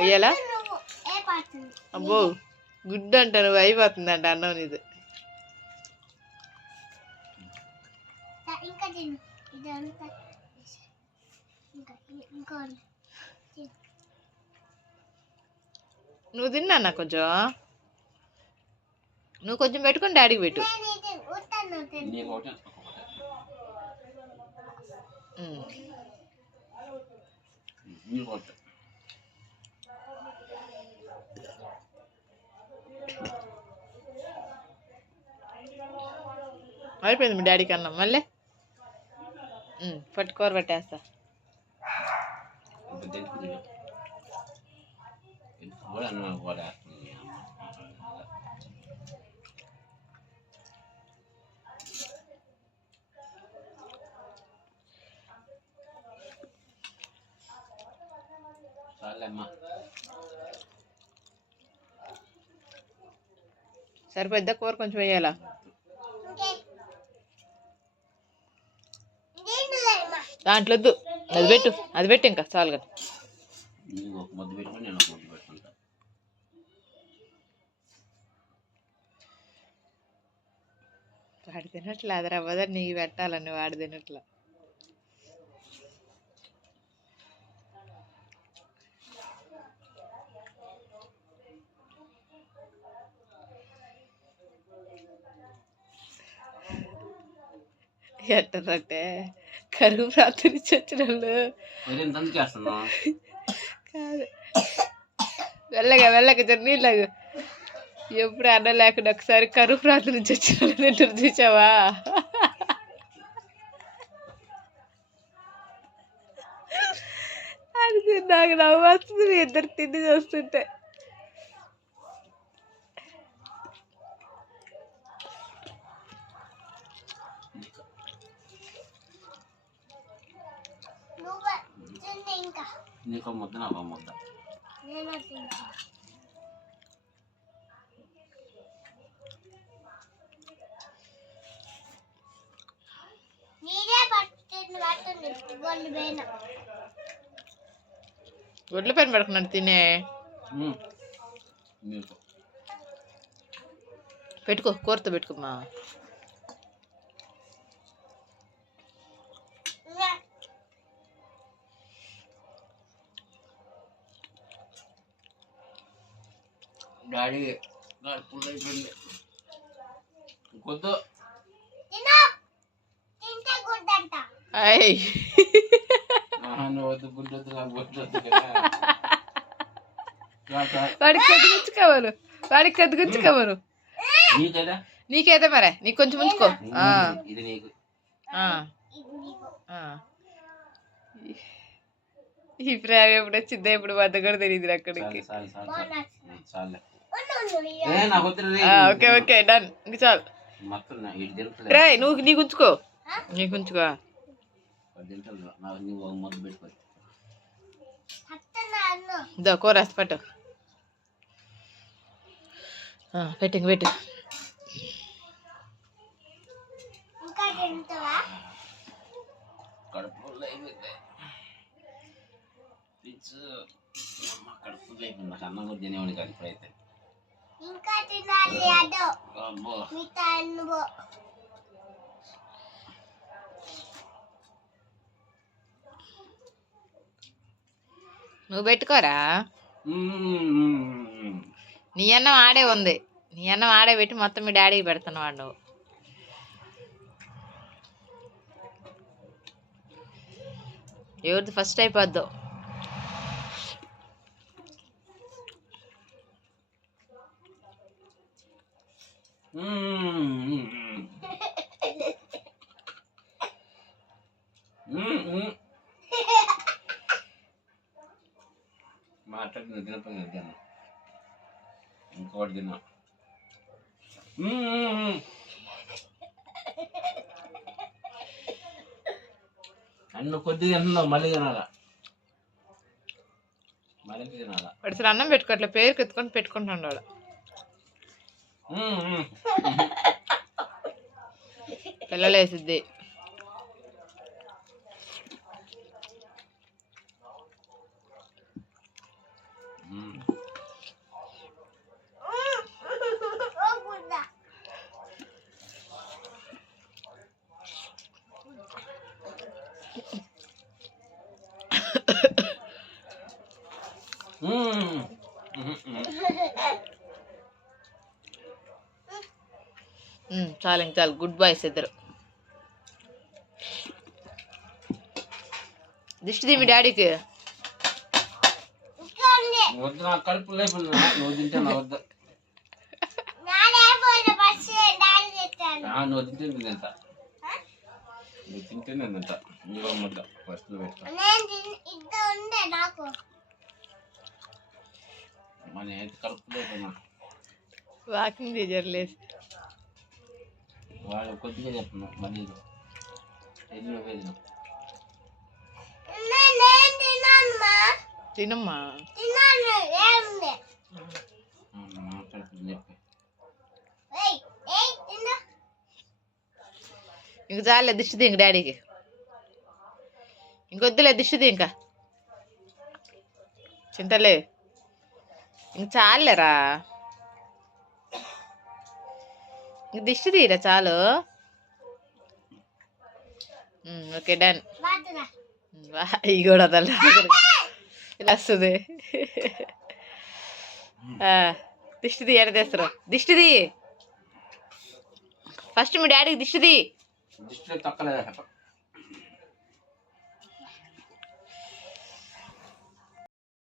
వెయ్యాలా? అబ్బో గుడ్డు అంట, నువ్వు అయిపోతుందంట అన్నం నీది. నువ్వు తిన్నా కొంచెం, నువ్వు కొంచెం పెట్టుకుని డాడీకి పెట్టు. అయిపోయింది మీ డాడీకి అన్నం. మళ్ళీ కూర పట్టేస్తా. సరిపోద్దా కూర? కొంచెం వేయాలా? దాంట్లో వద్దు, అది పెట్టు ఇంకా చాలు కదా. వాడు తినట్లే, అది రవ్వదని నీకు పెట్టాలని వాడు తినట్లా. ఎట్టనంటే కరువు ప్రాంతం నుంచి వచ్చిన వాళ్ళు కాదు, వెళ్ళగా జర్నీలాగు ఎప్పుడు అన్నం లేకుండా ఒకసారి కరువు ప్రాంతం నుంచి వచ్చిన వాళ్ళు తింటారు చూసావా? అది నాకు నవ్వు వస్తుంది మీ ఇద్దరు తిండి చూస్తుంటే. నీకు ముద్ద, నాకు ముద్ద. గుడ్ల పైన పడుకున్నాడు తినే. పెట్టుకో, కూరతో పెట్టుకోమ్మా. డాడీ పుల్ అయిపోయింది. కొద్దు వాడికి కదిగించుకోమను, నీకేదా మరే, నీకు కొంచెం ఉంచుకో. ఈ ప్రేమ ఎప్పుడు వచ్చిందో ఎప్పుడు వద్ద కూడా తెలియదు అక్కడికి. ఓకే డన్, ఇంక చాలు. నీకు ఉంచుకో. కూర వేసి పెట్టు, పెట్టు. అన్నం కూడా తినేవాడి కాదు ఇప్పుడైతే. నువ్వు పెట్టుకోరా, నీ అన్నం ఆడే ఉంది, నీ అన్నం ఆడే పెట్టి మొత్తం మీ డాడీకి పెడుతున్నావు. నువ్వు ఎవరిది ఫస్ట్ అయిపోద్దు. మాట్లాడి తినపోయినా ఇంకోటి తిన్నా. అన్ను కొద్దిగా తిన్నావు, మళ్ళీ తినాలా, వాడు అన్నం పెట్టుకోవట్లే, పేరుకి ఎత్తుకొని పెట్టుకుంటున్నాడు. పిల్లలు వేసిద్ది. చాలు ఇంక చాలు, గుడ్ బాయ్స్ ఇద్దరు. దిష్టిది మీ డాడీకి. వద్దు, నాకు కడుపు లేకుండా నువ్వు తింటే నా వద్దు. నువ్వు తింటే నేను తింటా, నువ్వు తింటే నేను తింటా. నీకు ముద్ద ఫస్ట్ పెడతా. మన ఏంటి కడుపు లేకుండా వాకింగ్ చేయలేసి వాళ్ళు కొద్దిగా చెప్తున్నావు మళ్ళీ ఎన్నో వేదిన తినమ్మా. ఇంక చాలే దిష్టిది ఇంక డాడీకి. ఇంకొద్దులే దిష్టిది ఇంకా చింతలే, ఇంక చాలేరా, ఇంక దిష్టి తీరా చాలు. Okay done. ఇవి కూడా వదలరా, ఇలా వస్తుంది. దిష్టిది ఎడ తెస్తారు, దిష్టిది ఫస్ట్ మీ డాడీకి దిష్టిది. దిష్టి తక్కలేదు.